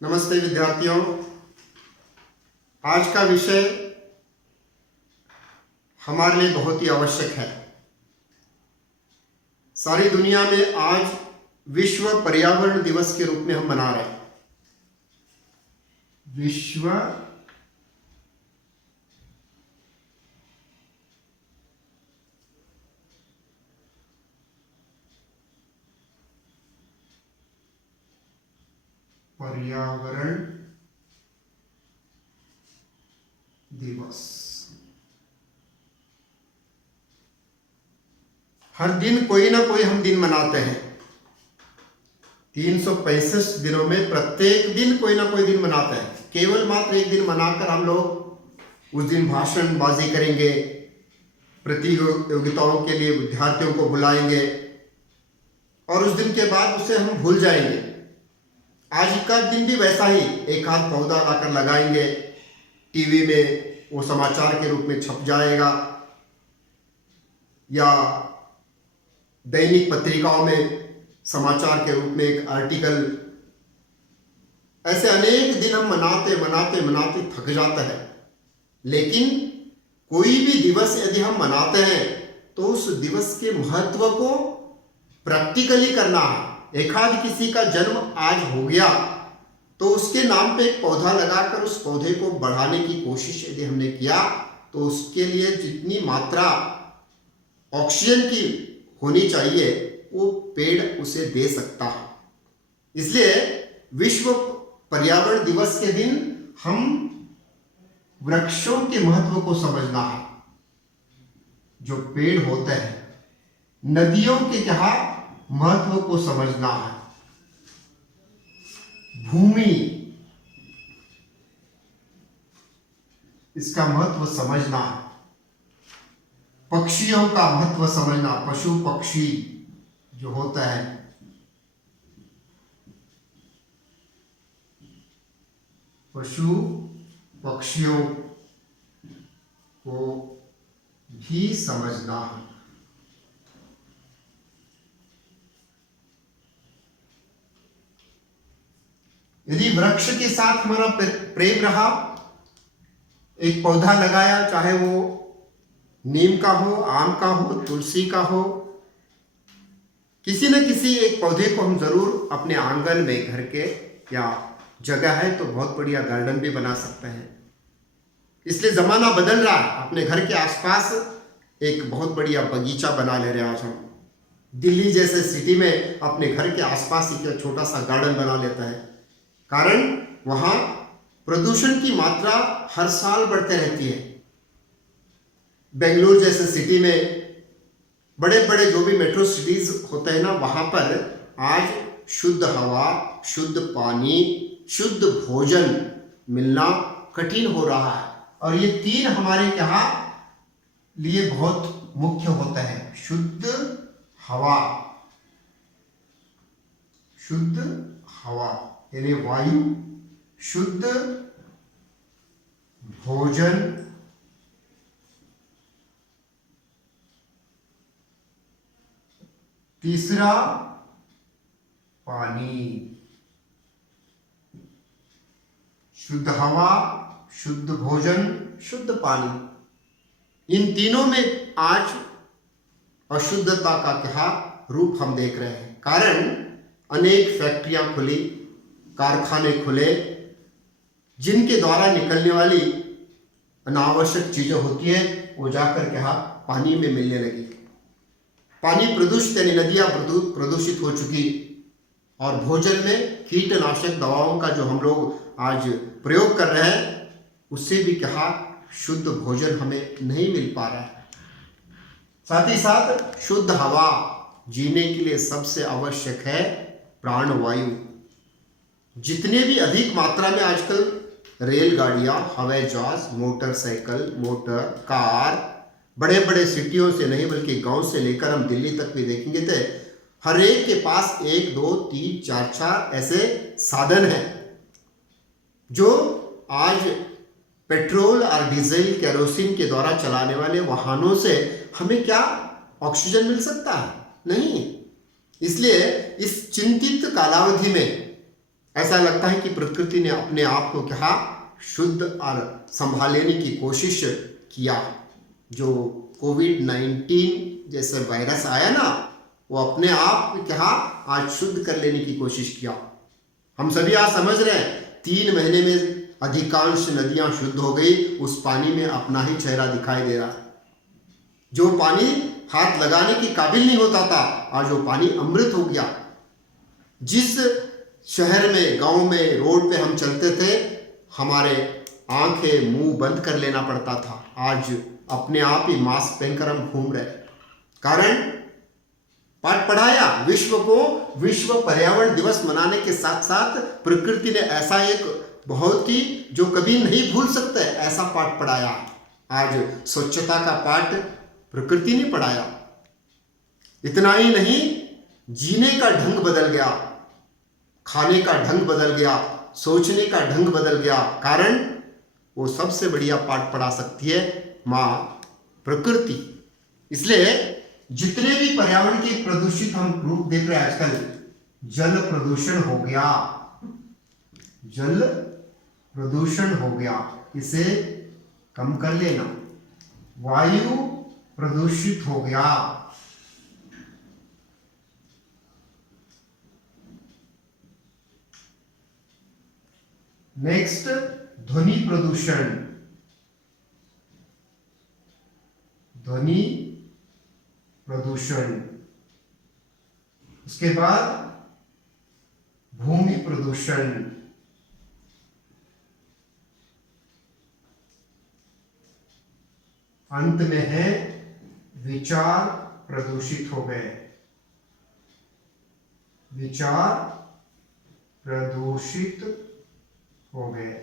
नमस्ते विद्यार्थियों। आज का विषय हमारे लिए बहुत ही आवश्यक है। सारी दुनिया में आज विश्व पर्यावरण दिवस के रूप में हम मना रहे हैं। विश्व पर्यावरण दिवस। हर दिन कोई ना कोई हम दिन मनाते हैं। 365 दिनों में प्रत्येक दिन कोई ना कोई दिन मनाते हैं। केवल मात्र एक दिन मनाकर हम लोग उस दिन भाषणबाजी करेंगे, प्रतियोगिताओं के लिए विद्यार्थियों को बुलाएंगे और उस दिन के बाद उसे हम भूल जाएंगे। आज का दिन भी वैसा ही, एक आध पौधा लाकर लगाएंगे, टीवी में वो समाचार के रूप में छप जाएगा या दैनिक पत्रिकाओं में समाचार के रूप में एक आर्टिकल। ऐसे अनेक दिन हम मनाते मनाते मनाते थक जाता है। लेकिन कोई भी दिवस यदि हम मनाते हैं तो उस दिवस के महत्व को प्रैक्टिकली करना है। एक आध किसी का जन्म आज हो गया तो उसके नाम पे एक पौधा लगाकर उस पौधे को बढ़ाने की कोशिश यदि हमने किया तो उसके लिए जितनी मात्रा ऑक्सीजन की होनी चाहिए वो पेड़ उसे दे सकता है। इसलिए विश्व पर्यावरण दिवस के दिन हम वृक्षों के महत्व को समझना है। जो पेड़ होते हैं, नदियों के क्या महत्व को समझना है, भूमि इसका महत्व समझना है, पक्षियों का महत्व समझना, पशु पक्षी जो होता है, पशु पक्षियों को भी समझना है। यदि वृक्ष के साथ हमारा प्रेम रहा, एक पौधा लगाया, चाहे वो नीम का हो, आम का हो, तुलसी का हो, किसी न किसी एक पौधे को हम जरूर अपने आंगन में, घर के या जगह है तो बहुत बढ़िया गार्डन भी बना सकते हैं। इसलिए जमाना बदल रहा है। अपने घर के आसपास एक बहुत बढ़िया बगीचा बना ले रहे हैं आज हम। दिल्ली जैसे सिटी में अपने घर के आसपास एक छोटा सा गार्डन बना लेता है, कारण वहां प्रदूषण की मात्रा हर साल बढ़ते रहती है। बेंगलुरु जैसे सिटी में, बड़े बड़े जो भी मेट्रो सिटीज होते हैं ना, वहां पर आज शुद्ध हवा, शुद्ध पानी, शुद्ध भोजन मिलना कठिन हो रहा है। और ये तीन हमारे यहाँ लिए बहुत मुख्य होता है। शुद्ध हवा, शुद्ध हवा यानी वायु, शुद्ध भोजन, तीसरा पानी। शुद्ध हवा, शुद्ध भोजन, शुद्ध पानी, इन तीनों में आज अशुद्धता का क्या रूप हम देख रहे हैं। कारण अनेक फैक्ट्रियां खुली, कारखाने खुले, जिनके द्वारा निकलने वाली अनावश्यक चीजें होती है वो जाकर क्या पानी में मिलने लगी। पानी प्रदूषित यानी नदियां प्रदूषित हो चुकी और भोजन में कीटनाशक दवाओं का जो हम लोग आज प्रयोग कर रहे हैं उससे भी क्या शुद्ध भोजन हमें नहीं मिल पा रहा है। साथ ही साथ शुद्ध हवा जीने के लिए सबसे आवश्यक है प्राणवायु। जितने भी अधिक मात्रा में आजकल रेलगाड़ियां, हवाई जहाज, मोटरसाइकिल, मोटर, कार, बड़े बड़े सिटियों से नहीं बल्कि गांव से लेकर हम दिल्ली तक भी देखेंगे तो हर एक के पास 1, 2, 3, 4 ऐसे साधन हैं जो आज पेट्रोल और डीजल, केरोसिन के द्वारा चलाने वाले वाहनों से हमें क्या ऑक्सीजन मिल सकता है? नहीं। इसलिए इस चिंतित कालावधि में ऐसा लगता है कि प्रकृति ने अपने आप को क्या शुद्ध और संभाल लेने की कोशिश किया। जो कोविड-19 जैसे वायरस आया ना, वो अपने आप क्या आज शुद्ध कर लेने की कोशिश किया। हम सभी आज समझ रहे हैं 3 महीने में अधिकांश नदियां शुद्ध हो गई। उस पानी में अपना ही चेहरा दिखाई दे रहा है। जो पानी हाथ लगाने के काबिल नहीं होता था, आज वो पानी अमृत हो गया। जिस शहर में, गांव में, रोड पे हम चलते थे, हमारे आंखें मुंह बंद कर लेना पड़ता था, आज अपने आप ही मास्क पहनकर हम घूम रहे। कारण पाठ पढ़ाया। विश्व को विश्व पर्यावरण दिवस मनाने के साथ साथ प्रकृति ने ऐसा एक बहुत ही जो कभी नहीं भूल सकते ऐसा पाठ पढ़ाया। आज स्वच्छता का पाठ प्रकृति ने पढ़ाया। इतना ही नहीं, जीने का ढंग बदल गया, खाने का ढंग बदल गया, सोचने का ढंग बदल गया। कारण वो सबसे बढ़िया पाठ पढ़ा सकती है माँ प्रकृति। इसलिए जितने भी पर्यावरण के प्रदूषित हम रूप देख रहे हैं आजकल, जल प्रदूषण हो गया, जल प्रदूषण हो गया, इसे कम कर लेना। वायु प्रदूषित हो गया, नेक्स्ट ध्वनि प्रदूषण, ध्वनि प्रदूषण। उसके बाद भूमि प्रदूषण, अंत में है विचार प्रदूषित हो गए, विचार प्रदूषित हो गए।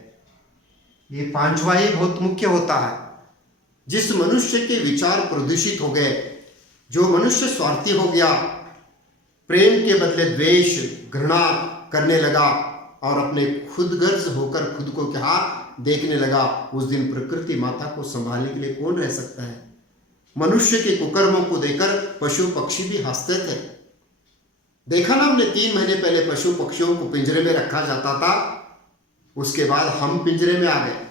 ये 5वां ही बहुत मुख्य होता है। जिस मनुष्य के विचार प्रदूषित हो गए, जो मनुष्य स्वार्थी हो गया, प्रेम के बदले द्वेष, घृणा करने लगा और अपने खुदगर्ज होकर खुद को क्या देखने लगा, उस दिन प्रकृति माता को संभालने के लिए कौन रह सकता है। मनुष्य के कुकर्मों को देखकर पशु पक्षी भी हंसते थे। देखा ना हमने, 3 महीने पहले पशु पक्षियों को पिंजरे में रखा जाता था, उसके बाद हम पिंजरे में आ गए।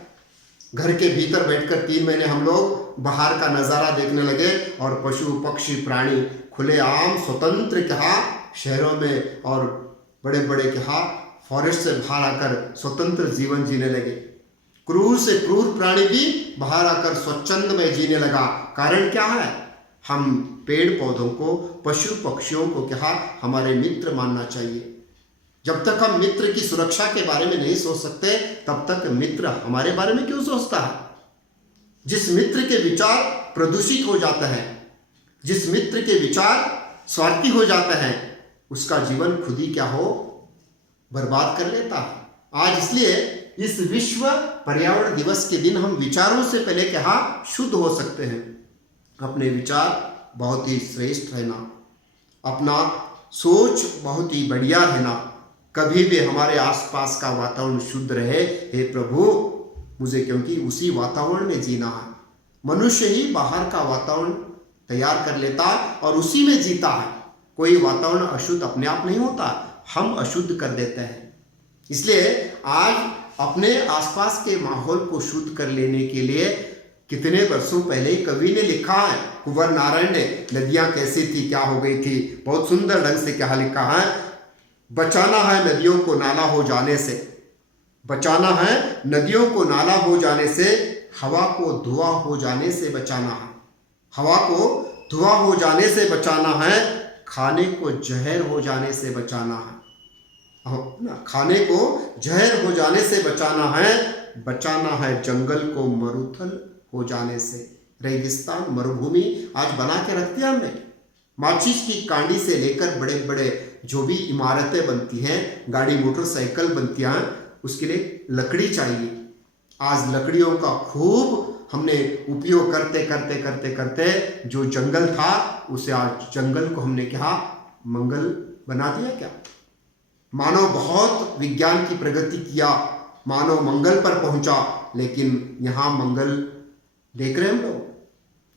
घर के भीतर बैठकर 3 महीने हम लोग बाहर का नज़ारा देखने लगे और पशु पक्षी प्राणी खुलेआम स्वतंत्र क्या शहरों में और बड़े बड़े क्या फॉरेस्ट से बाहर आकर स्वतंत्र जीवन जीने लगे। क्रूर से क्रूर प्राणी भी बाहर आकर स्वच्छंदमय जीने लगा। कारण क्या है? हम पेड़ पौधों को, पशु पक्षियों को क्या हमारे मित्र मानना चाहिए। जब तक हम मित्र की सुरक्षा के बारे में नहीं सोच सकते, तब तक मित्र हमारे बारे में क्यों सोचता है। जिस मित्र के विचार प्रदूषित हो जाते हैं, जिस मित्र के विचार स्वार्थी हो जाते हैं, उसका जीवन खुद ही क्या हो बर्बाद कर लेता है। आज इसलिए इस विश्व पर्यावरण दिवस के दिन हम विचारों से पहले क्या शुद्ध हो सकते हैं। अपने विचार बहुत ही श्रेष्ठ रहना, अपना सोच बहुत ही बढ़िया रहना, कभी भी हमारे आसपास का वातावरण शुद्ध रहे। हे प्रभु मुझे क्योंकि उसी वातावरण में जीना है। मनुष्य ही बाहर का वातावरण तैयार कर लेता है और उसी में जीता है। कोई वातावरण अशुद्ध अपने आप नहीं होता, हम अशुद्ध कर देते हैं। इसलिए आज अपने आसपास के माहौल को शुद्ध कर लेने के लिए कितने वर्षों पहले कवि ने लिखा है, कुंवर नारायण ने, नदियां कैसी थी, क्या हो गई थी, बहुत सुंदर ढंग से क्या लिखा है। बचाना है नदियों को नाला हो जाने से, बचाना है नदियों को नाला हो जाने से, हवा को धुआं हो जाने से बचाना है, हवा को धुआं हो जाने से बचाना है, खाने को जहर हो जाने से बचाना है, खाने को जहर हो जाने से बचाना है जंगल को मरुथल हो जाने से। रेगिस्तान मरुभूमि आज बना के रखती है हमने। माचिस की कांडी से लेकर बड़े बड़े जो भी इमारतें बनती हैं, गाड़ी मोटरसाइकिल बनती हैं, उसके लिए लकड़ी चाहिए। आज लकड़ियों का खूब हमने उपयोग करते करते करते करते जो जंगल था उसे आज जंगल को हमने क्या मंगल बना दिया क्या। मानव बहुत विज्ञान की प्रगति किया, मानव मंगल पर पहुंचा, लेकिन यहाँ मंगल देख रहे हैं हम लोग,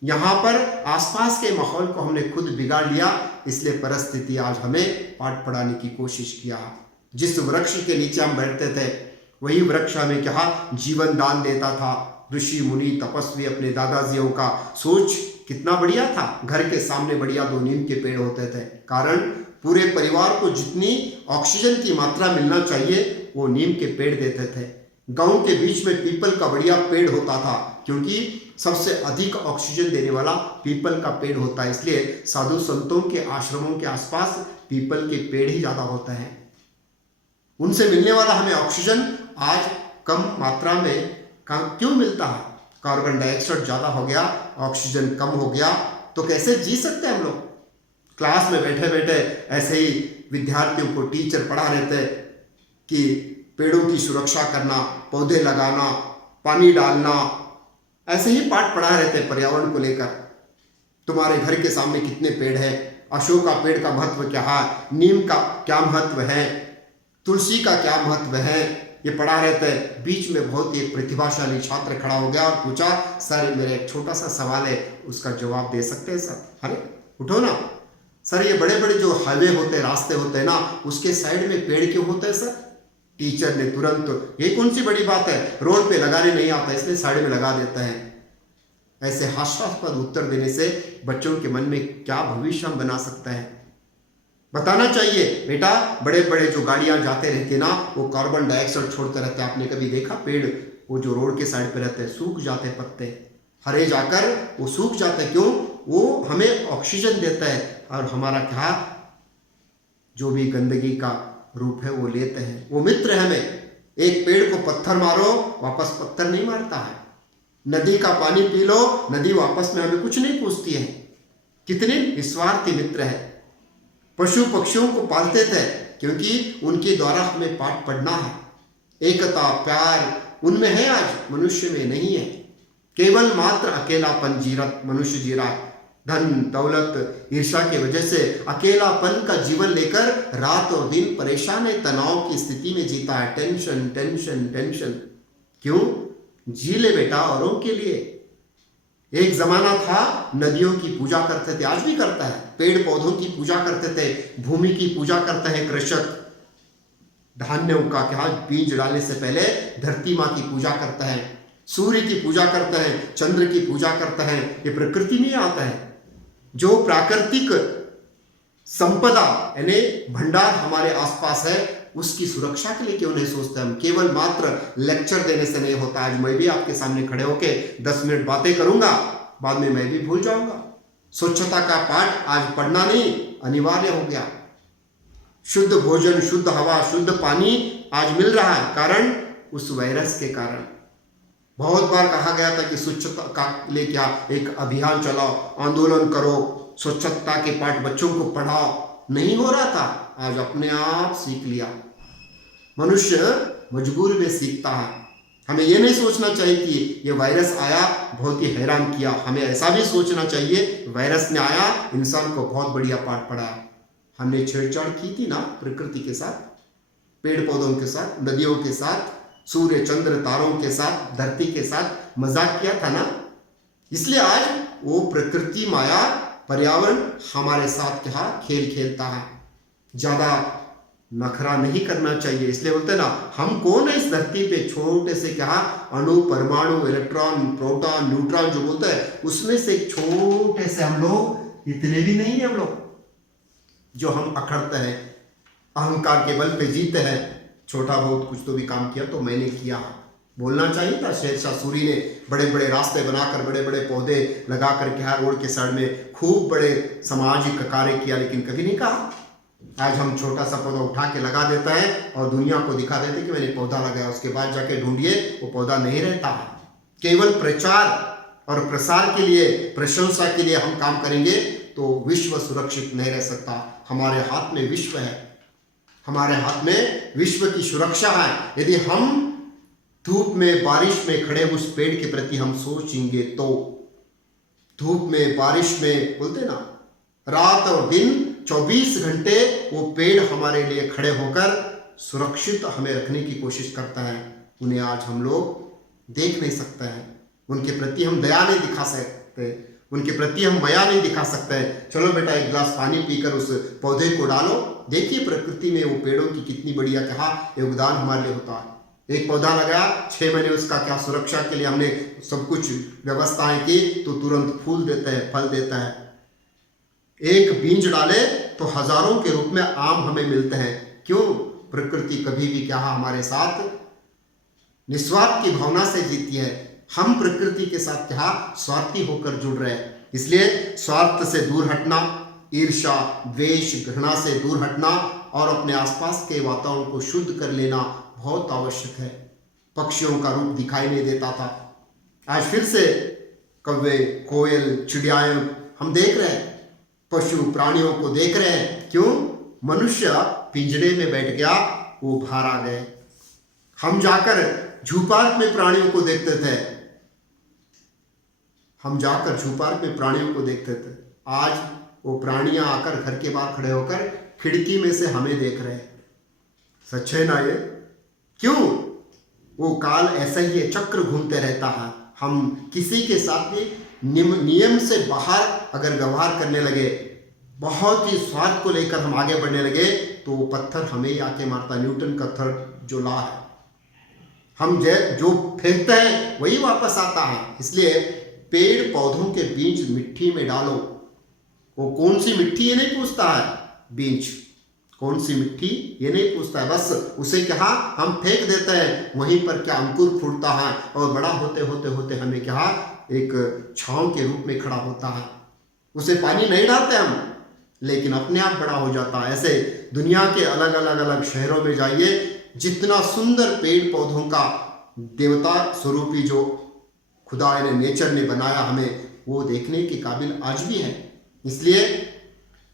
यहाँ पर आसपास के माहौल को हमने खुद बिगाड़ लिया। इसलिए परिस्थिति आज हमें पाठ पढ़ाने की कोशिश किया। जिस वृक्ष के नीचे हम बैठते थे वही वृक्ष हमें क्या जीवन दान देता था। ऋषि मुनि तपस्वी अपने दादाजियों का सोच कितना बढ़िया था। घर के सामने बढ़िया 2 नीम के पेड़ होते थे, कारण पूरे परिवार को जितनी ऑक्सीजन की मात्रा मिलना चाहिए वो नीम के पेड़ देते थे। गांव के बीच में पीपल का बढ़िया पेड़ होता था, क्योंकि सबसे अधिक ऑक्सीजन देने वाला पीपल का पेड़ होता है, इसलिए साधु संतों के आश्रमों के आसपास पीपल के पेड़ ही ज्यादा होते हैं। उनसे मिलने वाला हमें ऑक्सीजन आज कम मात्रा में क्यों मिलता है? कार्बन डाइऑक्साइड ज्यादा हो गया, ऑक्सीजन कम हो गया, तो कैसे जी सकते हैं हम लोग? क्लास में बैठे बैठे ऐसे ही विद्यार्थियों को टीचर पढ़ा रहे थे कि पेड़ों की सुरक्षा करना, पौधे लगाना, पानी डालना, ऐसे ही पाठ पढ़ा रहे थे पर्यावरण को लेकर। तुम्हारे घर के सामने कितने पेड़ हैं, अशोक का पेड़ का महत्व क्या है, नीम का क्या महत्व है, तुलसी का क्या महत्व है, ये पढ़ा रहे थे। बीच में बहुत ही प्रतिभाशाली छात्र खड़ा हो गया और पूछा, सर मेरा एक छोटा सा सवाल है, उसका जवाब दे सकते हैं सर? अरे उठो ना सर, ये बड़े बड़े जो हाईवे होते हैं, रास्ते होते हैं ना, उसके साइड में पेड़ क्यों होते हैं सर? टीचर ने तुरंत, ये कौन सी बड़ी बात है, रोड पे लगाने नहीं आता इसलिए साइड में लगा देता है। ऐसे हास्यास्पद उत्तर देने से बच्चों के मन में क्या भविष्य हम बना सकते हैं? बताना चाहिए बेटा, बड़े बड़े जो गाड़ियां जाते रहते ना, वो कार्बन डाइऑक्साइड छोड़ते रहते हैं। आपने कभी देखा पेड़ वो जो रोड के साइड पे रहते हैं सूख जाते हैं, पत्ते हरे जाकर वो सूख जाते हैं। क्यों? वो हमें ऑक्सीजन देता है और हमारा क्या जो भी गंदगी का रूप है वो लेते हैं। वो मित्र है हमें। एक पेड़ को पत्थर मारो, वापस पत्थर नहीं मारता है। नदी का पानी पी लो, नदी वापस में हमें कुछ नहीं पूछती है। कितने निस्वार्थी मित्र है। पशु पक्षियों को पालते थे क्योंकि उनके द्वारा हमें पाठ पढ़ना है। एकता प्यार उनमें है, आज मनुष्य में नहीं है। केवल मात्र अकेलापन मनुष्य जी रहा है। धन दौलत ईर्ष्या की वजह से अकेलापन का जीवन लेकर रात और दिन परेशान है, तनाव की स्थिति में जीता है। Tension tension tension. क्यों? जी ले बेटा औरों के लिए। एक जमाना था नदियों की पूजा करते थे, आज भी करता है। पेड़ पौधों की पूजा करते थे, भूमि की पूजा करते हैं कृषक। धान्यों का क्या बीज डालने से पहले धरती माँ की पूजा करता है, सूर्य की पूजा करता है, चंद्र की पूजा करता है। ये प्रकृति में आता है। जो प्राकृतिक संपदा यानी भंडार हमारे आसपास है, उसकी सुरक्षा के लिए क्यों नहीं सोचते हम? केवल मात्र लेक्चर देने से नहीं होता। आज मैं भी आपके सामने खड़े होके 10 मिनट बातें करूंगा, बाद में मैं भी भूल जाऊंगा। स्वच्छता का पाठ आज पढ़ना नहीं अनिवार्य हो गया। शुद्ध भोजन, शुद्ध हवा, शुद्ध पानी आज मिल रहा है, कारण उस वायरस के कारण। बहुत बार कहा गया था कि स्वच्छता का लिए क्या एक अभियान चलाओ, आंदोलन करो, स्वच्छता के पाठ बच्चों को पढ़ाओ। नहीं हो रहा था, आज अपने आप सीख लिया। मनुष्य मजबूरी में सीखता है। हमें यह नहीं सोचना चाहिए कि ये वायरस आया बहुत ही हैरान किया। हमें ऐसा भी सोचना चाहिए वायरस ने आया, इंसान को बहुत बढ़िया पाठ पढ़ाया। हमने छेड़छाड़ की थी ना प्रकृति के साथ, पेड़ पौधों के साथ, नदियों के साथ, सूर्य चंद्र तारों के साथ, धरती के साथ मजाक किया था ना। इसलिए आज वो प्रकृति माया पर्यावरण हमारे साथ क्या खेल खेलता है। ज्यादा नखरा नहीं करना चाहिए। इसलिए बोलते हैं ना, हम कौन है इस धरती पे? छोटे से क्या अणु, परमाणु, इलेक्ट्रॉन, प्रोटॉन, न्यूट्रॉन जो बोलते हैं, उसमें से एक छोटे से हम लोग। इतने भी नहीं है हम लोग जो हम अखड़ते हैं, अहंकार के बल पे जीते हैं। छोटा बहुत कुछ तो भी काम किया तो मैंने किया, बोलना चाहिए था। शेरशाह सूरी ने बड़े बड़े रास्ते बनाकर, बड़े बड़े पौधे लगा करके हर रोड के साइड में खूब बड़े सामाजिक कार्य किया, लेकिन कभी नहीं कहा। आज हम छोटा सा पौधा उठा के लगा देता है और दुनिया को दिखा देते कि मैंने पौधा लगाया, उसके बाद जाके ढूंढिए वो पौधा नहीं रहता है। केवल प्रचार और प्रसार के लिए, प्रशंसा के लिए हम काम करेंगे तो विश्व सुरक्षित नहीं रह सकता। हमारे हाथ में विश्व है, हमारे हाथ में विश्व की सुरक्षा है। यदि हम धूप में बारिश में खड़े उस पेड़ के प्रति हम सोचेंगे तो, धूप में बारिश में बोलते ना, रात और दिन 24 घंटे वो पेड़ हमारे लिए खड़े होकर सुरक्षित हमें रखने की कोशिश करता है। उन्हें आज हम लोग देख नहीं सकते हैं, उनके प्रति हम दया नहीं दिखा सकते। उनके प्रति हम माया नहीं दिखा सकते हैं। चलो बेटा एक गिलास पानी पीकर उस पौधे को डालो, देखिए प्रकृति में वो पेड़ों की कितनी बढ़िया क्या योगदान हमारे लिए होता है। एक पौधा लगाया, 6 महीने उसका क्या सुरक्षा के लिए हमने सब कुछ व्यवस्थाएं की तो तुरंत फूल देता है, फल देता है। एक बीज डाले तो हजारों के रूप में आम हमें मिलते हैं। क्यों? प्रकृति कभी भी क्या हमारे साथ निस्वार्थ की भावना से जीती है। हम प्रकृति के साथ क्या स्वार्थी होकर जुड़ रहे हैं। इसलिए स्वार्थ से दूर हटना, ईर्ष्या, द्वेष, घृणा से दूर हटना और अपने आसपास के वातावरण को शुद्ध कर लेना बहुत आवश्यक है। पक्षियों का रूप दिखाई नहीं देता था, आज फिर से कौवे, कोयल, चिड़ियाएं हम देख रहे हैं, पशु प्राणियों को देख रहे हैं। क्यों? मनुष्य पिंजरे में बैठ गया, वो बाहर आ गए। हम जाकर जू पार्क में प्राणियों को देखते थे, हम जाकर जू पार्क में प्राणियों को देखते थे, आज वो प्राणियां आकर घर के बाहर खड़े होकर खिड़की में से हमें देख रहे हैं। सच है ना ये? क्यों? वो काल ऐसा ही है, चक्र घूमते रहता है। हम किसी के साथ भी नियम से बाहर अगर व्यवहार करने लगे, बहुत ही स्वार्थ को लेकर हम आगे बढ़ने लगे तो वो पत्थर हमें ही आके मारता। न्यूटन का थर्ड जो लॉ है, हम जो फेंकते हैं वही वापस आता है। इसलिए पेड़ पौधों के बीज मिट्टी में डालो। वो कौन सी मिट्टी ये नहीं पूछता है, बीज कौन सी मिट्टी ये नहीं पूछता है, बस उसे क्या हम फेंक देते हैं, वहीं पर क्या अंकुर फूटता है और बड़ा होते होते होते हमें क्या एक छांव के रूप में खड़ा होता है। उसे पानी नहीं डालते हम, लेकिन अपने आप बड़ा हो जाता है। ऐसे दुनिया के अलग अलग अलग शहरों में जाइए, जितना सुंदर पेड़ पौधों का देवता स्वरूपी जो खुदा ने, नेचर ने बनाया हमें, वो देखने के काबिल आज भी है। इसलिए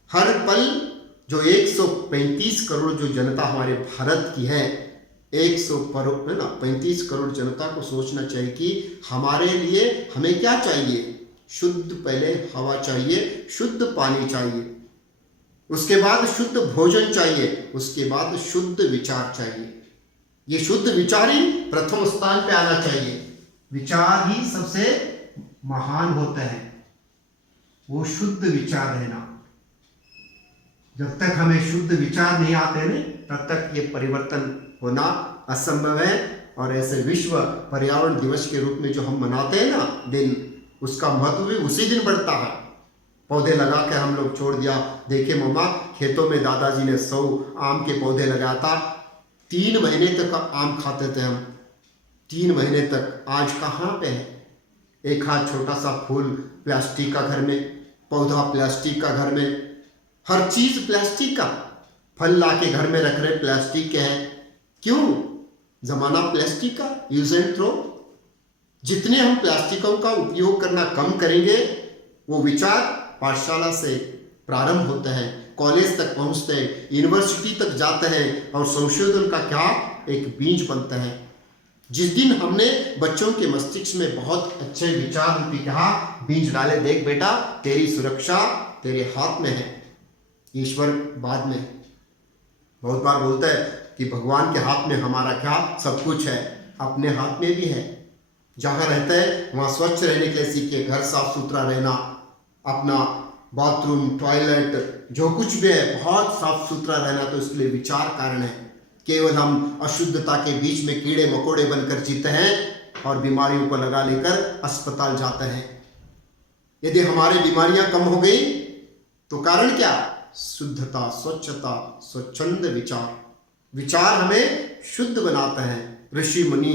हर पल जो 135 करोड़ जो जनता हमारे भारत की है, 100 करोड़ है ना, 35 करोड़ जनता को सोचना चाहिए कि हमारे लिए हमें क्या चाहिए। शुद्ध पहले हवा चाहिए, शुद्ध पानी चाहिए, उसके बाद शुद्ध भोजन चाहिए, उसके बाद शुद्ध विचार चाहिए। ये शुद्ध विचार ही प्रथम स्थान पे आना चाहिए। विचार ही सबसे महान होता है, वो शुद्ध विचार रहना। जब तक हमें शुद्ध विचार नहीं आते नहीं, तब तक ये परिवर्तन होना असंभव है। और ऐसे विश्व पर्यावरण दिवस के रूप में जो हम मनाते हैं ना दिन, उसका महत्व भी उसी दिन बढ़ता है। पौधे लगा के हम लोग छोड़ दिया। देखिए मम्मा, खेतों में दादाजी ने 100 आम के पौधे लगाया था, 3 महीने तक आम खाते थे हम, 3 महीने तक। आज कहाँ पे है? एक हाथ छोटा सा फूल प्लास्टिक का घर में, पौधा प्लास्टिक का घर में, हर चीज प्लास्टिक का। फल ला के घर में रख रहे प्लास्टिक के हैं। क्यों? जमाना प्लास्टिक का, यूज एंड थ्रो। जितने हम प्लास्टिकों का उपयोग करना कम करेंगे, वो विचार पाठशाला से प्रारंभ होते हैं, कॉलेज तक पहुंचते हैं, यूनिवर्सिटी तक जाते हैं और संशोधन का क्या एक बीज बनता है। जिस दिन हमने बच्चों के मस्तिष्क में बहुत अच्छे विचार रूपी क्या बीज डाले, देख बेटा तेरी सुरक्षा तेरे हाथ में है, ईश्वर बाद में। बहुत बार बोलता है कि भगवान के हाथ में हमारा क्या सब कुछ है, अपने हाथ में भी है। जहाँ रहता है वहाँ स्वच्छ रहने के लिए सीखिए, घर साफ सुथरा रहना, अपना बाथरूम, टॉयलेट जो कुछ भी है बहुत साफ सुथरा रहना। तो इसके लिए विचार कारण है। केवल हम अशुद्धता के बीच में कीड़े मकोड़े बनकर जीते हैं और बीमारियों को लगा लेकर अस्पताल जाते हैं। यदि हमारी बीमारियां कम हो गई तो कारण क्या? शुद्धता, स्वच्छता, स्वच्छंद विचार। विचार हमें शुद्ध बनाते हैं। ऋषि मुनि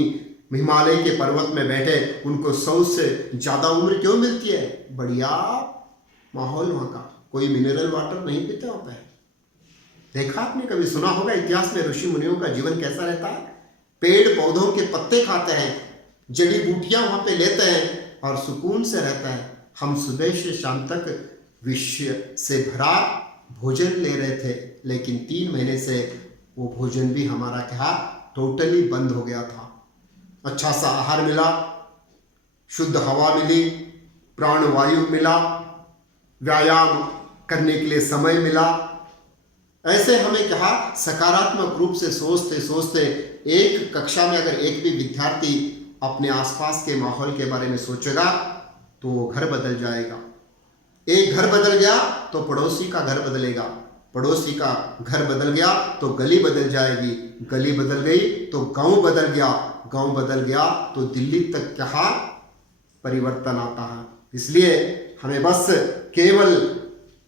हिमालय के पर्वत में बैठे, उनको 100 से ज्यादा उम्र क्यों मिलती है? बढ़िया माहौल वहाँ का, कोई मिनरल वाटर नहीं पीते वहाँ पे। देखा आपने, कभी सुना होगा इतिहास में ऋषि मुनियों का जीवन कैसा रहता है? पेड़ पौधों के पत्ते खाते हैं, जड़ी बूटियां वहाँ पे लेते हैं और सुकून से रहता है। हम सुबह से शाम तक विश्व से भरा भोजन ले रहे थे, लेकिन 3 महीने से वो भोजन भी हमारा क्या टोटली बंद हो गया था। अच्छा सा आहार मिला, शुद्ध हवा मिली, प्राणवायु मिला, व्यायाम करने के लिए समय मिला। ऐसे हमें क्या सकारात्मक रूप से सोचते सोचते एक कक्षा में अगर एक भी विद्यार्थी अपने आसपास के माहौल के बारे में सोचेगा तो घर बदल जाएगा। एक घर बदल गया तो पड़ोसी का घर बदलेगा, पड़ोसी का घर बदल गया तो गली बदल जाएगी, गली बदल गई तो गांव बदल गया, गांव बदल गया तो दिल्ली तक क्या परिवर्तन आता है। इसलिए हमें बस केवल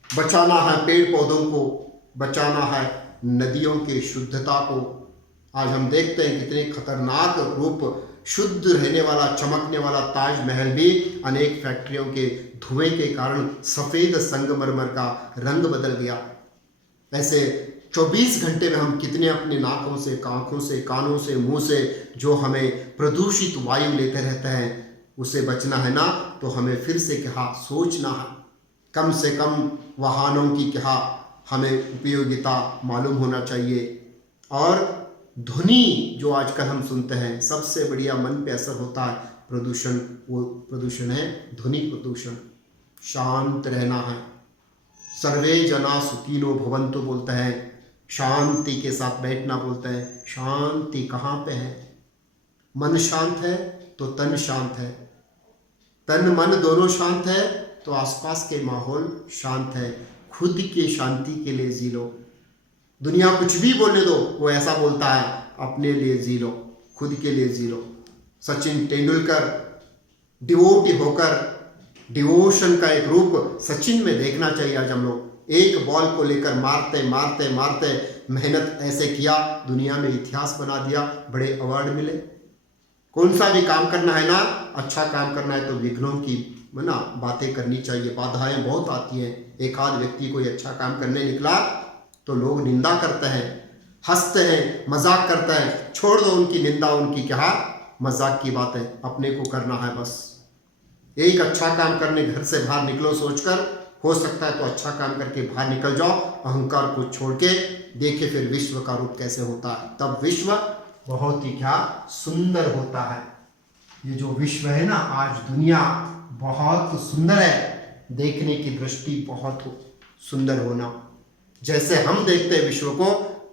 बचाना है पेड़ पौधों को, बचाना है नदियों की शुद्धता को। आज हम देखते हैं कितने खतरनाक रूप, शुद्ध रहने वाला चमकने वाला ताजमहल भी अनेक फैक्ट्रियों के धुएं के कारण सफ़ेद संगमरमर का रंग बदल गया। ऐसे 24 घंटे में हम कितने अपने नाकों से, आँखों से, कानों से, मुंह से जो हमें प्रदूषित वायु लेते रहते हैं, उसे बचना है ना, तो हमें फिर से क्या सोचना है। कम से कम वाहनों की क्या हमें उपयोगिता मालूम होना चाहिए। और ध्वनि जो आजकल हम सुनते हैं, सबसे बढ़िया मन पे असर होता है प्रदूषण, वो प्रदूषण है ध्वनि प्रदूषण। शांत रहना है। सर्वे जना सुखिनो भवन्तु बोलते हैं, शांति के साथ बैठना बोलते हैं। शांति कहाँ पे है? मन शांत है तो तन शांत है, तन मन दोनों शांत है तो आसपास के माहौल शांत है। खुद की शांति के लिए जी लो। दुनिया कुछ भी बोलने दो, वो ऐसा बोलता है, अपने लिए जी लो, खुद के लिए जी लो। सचिन तेंदुलकर डिवोटी होकर, डिवोशन का एक रूप सचिन में देखना चाहिए। आज हम लोग एक बॉल को लेकर मारते मारते मारते मेहनत ऐसे किया, दुनिया में इतिहास बना दिया, बड़े अवार्ड मिले। कौन सा भी काम करना है ना, अच्छा काम करना है तो विघ्नों की ना बातें करनी चाहिए। बाधाएं बहुत आती हैं। एक आध व्यक्ति कोई अच्छा काम करने निकला तो लोग निंदा करते हैं, हंसते हैं, मजाक करते हैं। छोड़ दो उनकी निंदा, उनकी क्या मजाक की बातें, अपने को करना है बस। एक अच्छा काम करने घर से बाहर निकलो सोचकर, हो सकता है तो अच्छा काम करके बाहर निकल जाओ। अहंकार को छोड़ के देखे फिर विश्व का रूप कैसे होता है, तब विश्व बहुत ही क्या सुंदर होता है। ये जो विश्व है ना, आज दुनिया बहुत सुंदर है, देखने की दृष्टि बहुत सुंदर होना। जैसे हम देखते हैं विश्व को,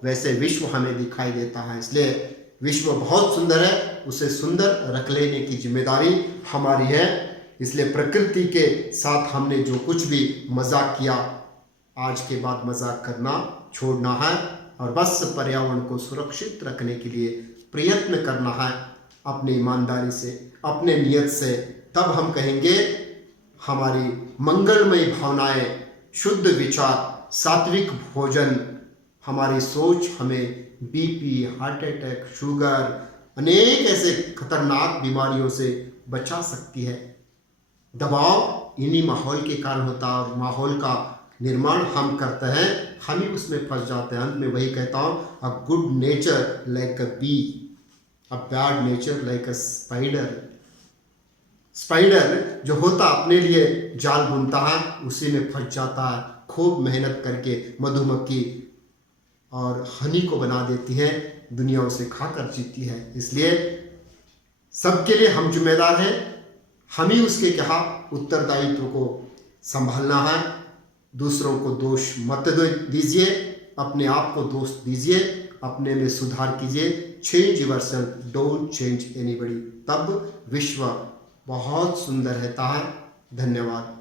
वैसे विश्व हमें दिखाई देता है। इसलिए विश्व बहुत सुंदर है, उसे सुंदर रख लेने की जिम्मेदारी हमारी है। इसलिए प्रकृति के साथ हमने जो कुछ भी मजाक किया, आज के बाद मजाक करना छोड़ना है और बस पर्यावरण को सुरक्षित रखने के लिए प्रयत्न करना है अपनी ईमानदारी से, अपने नियत से। तब हम कहेंगे हमारी मंगलमय भावनाएं, शुद्ध विचार, सात्विक भोजन, हमारी सोच हमें बीपी, हार्ट अटैक, शुगर, अनेक ऐसे खतरनाक बीमारियों से बचा सकती है। दबाव इन्हीं माहौल के कारण होता है और माहौल का निर्माण हम करते हैं, हम ही उसमें फंस जाते हैं। अंत में वही कहता हूँ, a good nature like a bee, a bad nature like a spider. Spider जो होता अपने लिए जाल बुनता है, उसी में फंस जाता है। खूब मेहनत करके मधुमक्खी और हनी को बना देती है, दुनिया उसे खाकर जीती है। इसलिए सबके लिए हम जिम्मेदार हैं, हम ही उसके क्या उत्तरदायित्व को संभालना है। दूसरों को दोष मत दीजिए, अपने आप को दोष दीजिए, अपने में सुधार कीजिए। Change yourself, don't change anybody, तब विश्व बहुत सुंदर रहता है। धन्यवाद।